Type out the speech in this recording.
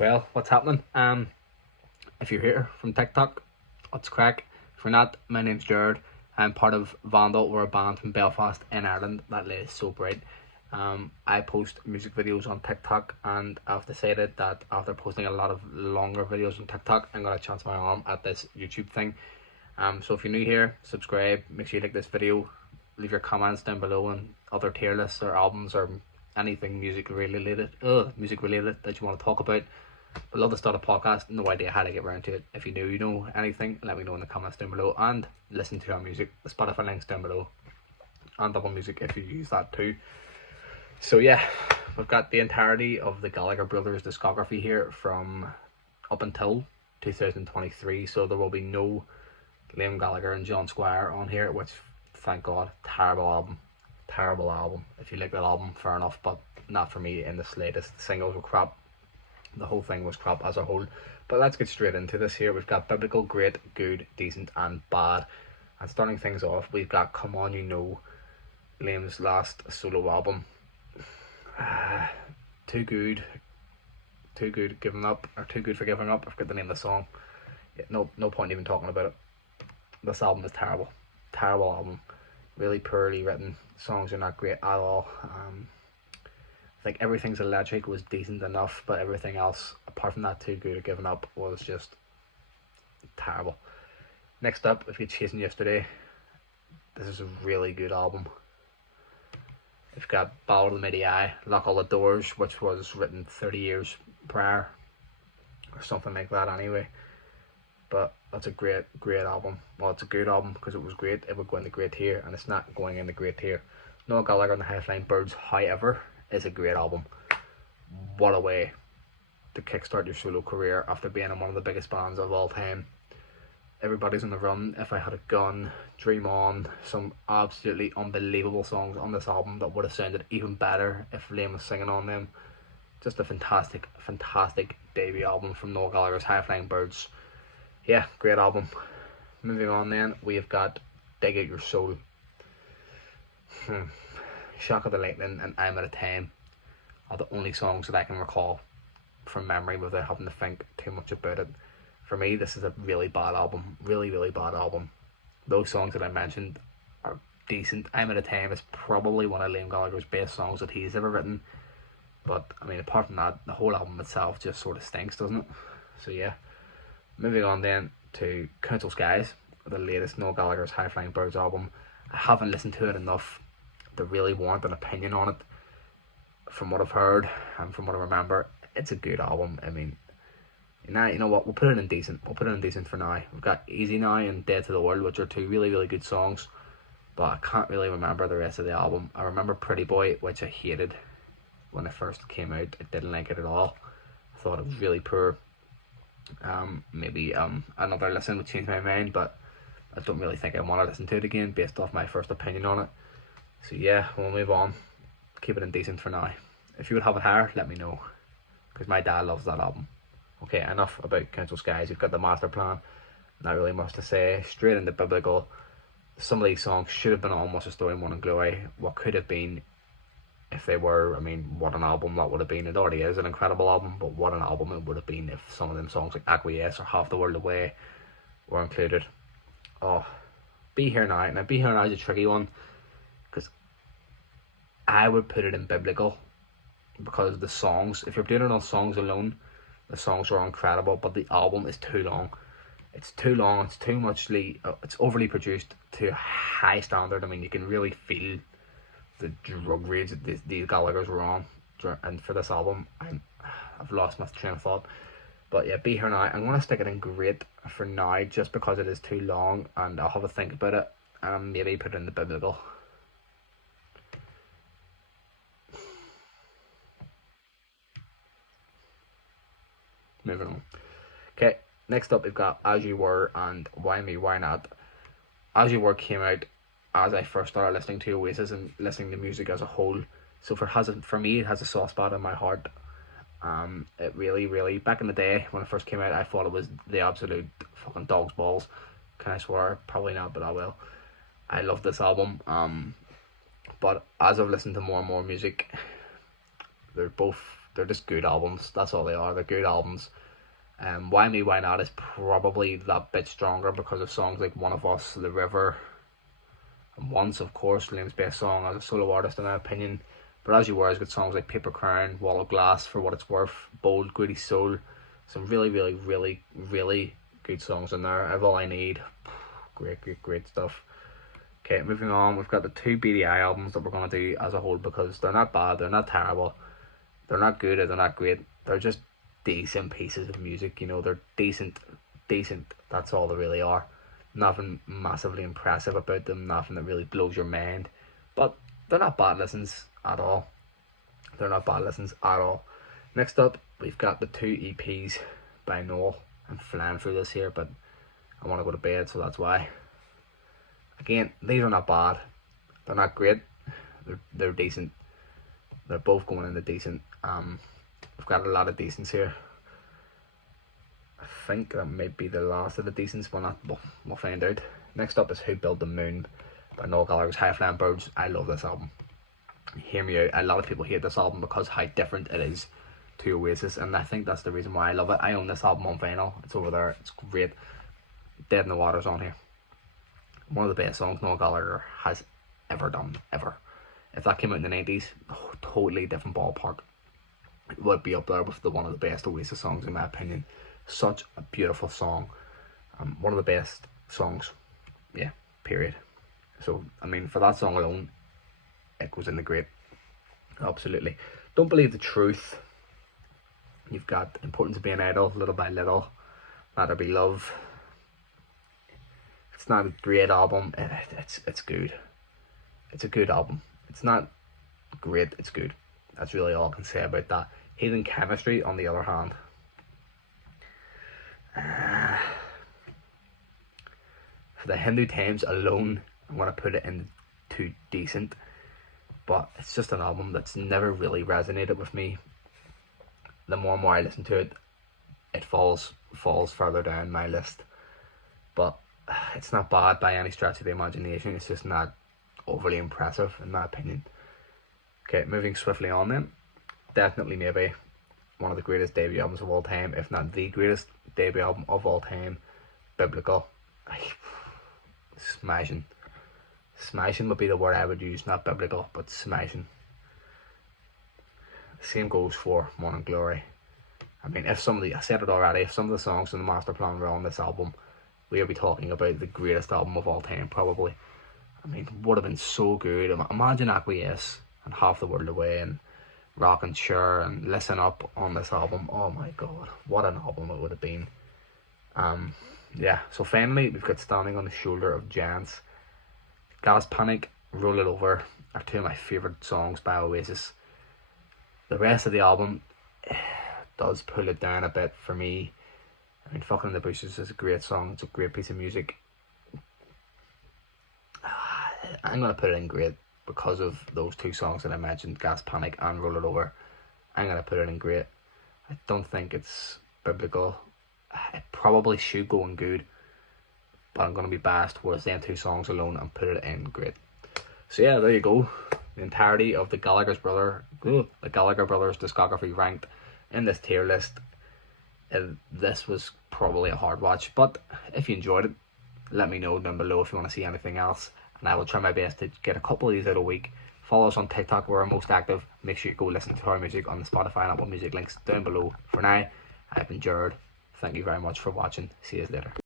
Well, what's happening? If you're here from TikTok, what's crack? If you're not, my name's Jared. I'm part of Vandal. We're a band from Belfast in Ireland that lays so bright. I post music videos on TikTok, and I've decided that after posting a lot of longer videos on TikTok, I'm gonna chance my arm at this YouTube thing. So if you're new here, subscribe. Make sure you like this video. Leave your comments down below on other tier lists or albums or anything music related that you want to talk about. I'd love to start a podcast. No idea how to get around to it. If you do, you know anything, let me know in the comments down below. And listen to our music. The Spotify links down below. And Apple Music if you use that too. So yeah, we've got the entirety of the Gallagher brothers discography here from up until 2023. So there will be no Liam Gallagher and John Squire on here, which, thank God. Terrible album. If you like that album, fair enough, but not for me in the slightest. The singles were crap. The whole thing was crap as a whole. But let's get straight into this here. We've got Biblical, Great, Good, Decent and Bad. And starting things off, we've got Come On You Know, Liam's last solo album. Too good giving up, or Too Good for Giving Up. I forget the name of the song. Yeah, no point even talking about it. This album is terrible. Terrible album. Really poorly written. Songs are not great at all. I think Everything's Electric was decent enough, but everything else, apart from that Too Good at Giving Up, was just terrible. Next up, if you're Chasing Yesterday, this is a really good album. We've got Ballad of the Mighty Eye, Lock All the Doors, which was written 30 years prior, or something like that anyway. But that's a great album. Well, it's a good album because it was great. It would go in the great tier, and it's not going in the great tier. Noel Gallagher and the High Flying Birds, however, is a great album. What a way to kickstart your solo career after being in one of the biggest bands of all time. Everybody's on the Run, If I Had a Gun, Dream On, some absolutely unbelievable songs on this album that would have sounded even better if Liam was singing on them. Just a fantastic debut album from Noel Gallagher's High Flying Birds. Yeah, great album. Moving on then, we've got Dig Out Your Soul. Shock of the Lightning and I'm At a Time are the only songs that I can recall from memory without having to think too much about it. For me, this is a really bad album. Really bad album. Those songs that I mentioned are decent. I'm At a Time is probably one of Liam Gallagher's best songs that he's ever written. But, I mean, apart from that, the whole album itself just sort of stinks, doesn't it? So, yeah. Moving on then to Council Skies, the latest Noel Gallagher's High Flying Birds album. I haven't listened to it enough to really warrant an opinion on it. From what I've heard and from what I remember, it's a good album. I mean, now you know what, we'll put it in decent. We'll put it in decent for now. We've got Easy Now and Dead to the World, which are two really good songs, but I can't really remember the rest of the album. I remember Pretty Boy, which I hated when it first came out. I didn't like it at all. I thought it was really poor. Maybe another listen would change my mind, but I don't really think I want to listen to it again based off my first opinion on it. So yeah, we'll move on. Keep it in decent for now. If you would have it higher, let me know, because my dad loves that album. Okay, enough about Council Skies. You've got The Master Plan. Not really much to say. Straight into Biblical. Some of these songs should have been on What's the Story, Morning Glory. What could have been if they were. I mean, what an album that would have been. It already is an incredible album, but what an album it would have been if some of them songs like Acquiesce or Half the World Away were included. Oh, Be Here Now. Now, Be Here Now is a tricky one, because I would put it in Biblical, because the songs, if you're doing it on songs alone, the songs are incredible, but the album is too long. It's too long, it's too much, it's overly produced to a high standard. I mean, you can really feel the drug rage that these Gallaghers were on, and for this album, I've lost my train of thought. But yeah, Be Here Now, I'm going to stick it in Great for now, just because it is too long, and I'll have a think about it, and maybe put it in the Biblical. Moving on. Okay, next up we've got As You Were and Why Me, Why Not. As You Were came out as I first started listening to Oasis and listening to music as a whole. So for me, it has a soft spot in my heart. It really, back in the day when it first came out, I thought it was the absolute fucking dog's balls. Can I swear? Probably not, but I will. I love this album. But as I've listened to more and more music, they're both they're just good albums. That's all they are. They're good albums. Why Me Why Not is probably that bit stronger because of songs like One of Us, The River, and Once, of course, Liam's best song as a solo artist in my opinion. But As You Were has got songs like Paper Crown, Wall of Glass, For What It's Worth, Bold, Greedy Soul. Some really, really, really, really good songs in there. I Have All I Need. Great, great, great stuff. Okay, moving on. We've got the 2 BDI albums that we're going to do as a whole because they're not bad, they're not terrible, they're not good, or they're not great. They're just decent pieces of music, you know. They're decent. That's all they really are. Nothing massively impressive about them, nothing that really blows your mind. But they're not bad listens at all. They're not bad listens at all. Next up, we've got the 2 EPs by Noel. I'm flying through this here, but I want to go to bed, so that's why. Again, these are not bad. They're not great. They're decent. They're both going into decent. We've got a lot of decents here. I think that might be the last of the decents, but we'll find out. Next up is Who Built the Moon by Noel Gallaghers, High Flying Birds. I love this album. Hear me out. A lot of people hate this album because how different it is to Oasis, and I think that's the reason why I love it. I own this album on vinyl. It's over there. It's great. Dead in the Water's on here. One of the best songs Noel Gallagher has ever done, ever. If that came out in the 90s, totally different ballpark. It would be up there with one of the best Oasis songs in my opinion. Such a beautiful song. One of the best songs. Yeah, period. So, I mean, for that song alone, it goes in the great. Absolutely. Don't Believe the Truth. You've got Importance of Being Idle, Little by Little. Let There Be Love. It's not a great album. It's good. It's a good album. It's not great. It's good. That's really all I can say about that. Heathen Chemistry, on the other hand, for the Hindu Times alone, I'm gonna put it into decent. But it's just an album that's never really resonated with me. The more and more I listen to it, it falls further down my list. But it's not bad by any stretch of the imagination. It's just not overly impressive in my opinion. Okay, moving swiftly on then. Definitely maybe one of the greatest debut albums of all time, if not the greatest debut album of all time. Biblical. Smashing. Smashing would be the word I would use, not biblical, but smashing. Same goes for Morning Glory. I mean, I said it already, if some of the songs in the master plan were on this album, we would be talking about the greatest album of all time, probably. I mean, would have been so good. Imagine Acquiesce and Half the World Away and Rockin' Sure and Listen Up on this album. Oh my god, what an album it would have been. Yeah, so finally we've got Standing on the Shoulder of Giants. Gas Panic, Roll It Over are 2 of my favourite songs by Oasis. The rest of the album does pull it down a bit for me. I mean, Fucking in the Bushes is a great song. It's a great piece of music. I'm going to put it in great because of those 2 songs that I mentioned, Gas Panic and Roll It Over. I'm going to put it in great. I don't think it's biblical. It probably should go in good, but I'm going to be biased towards them 2 songs alone and put it in great. So yeah, there you go. The entirety of the Gallagher Brothers discography ranked in this tier list. This was probably a hard watch, but if you enjoyed it, let me know down below if you want to see anything else, and I will try my best to get a couple of these out a week. Follow us on TikTok, where we're most active. Make sure you go listen to our music on the Spotify and Apple Music links down below. For now, I've been Jared. Thank you very much for watching. See you later.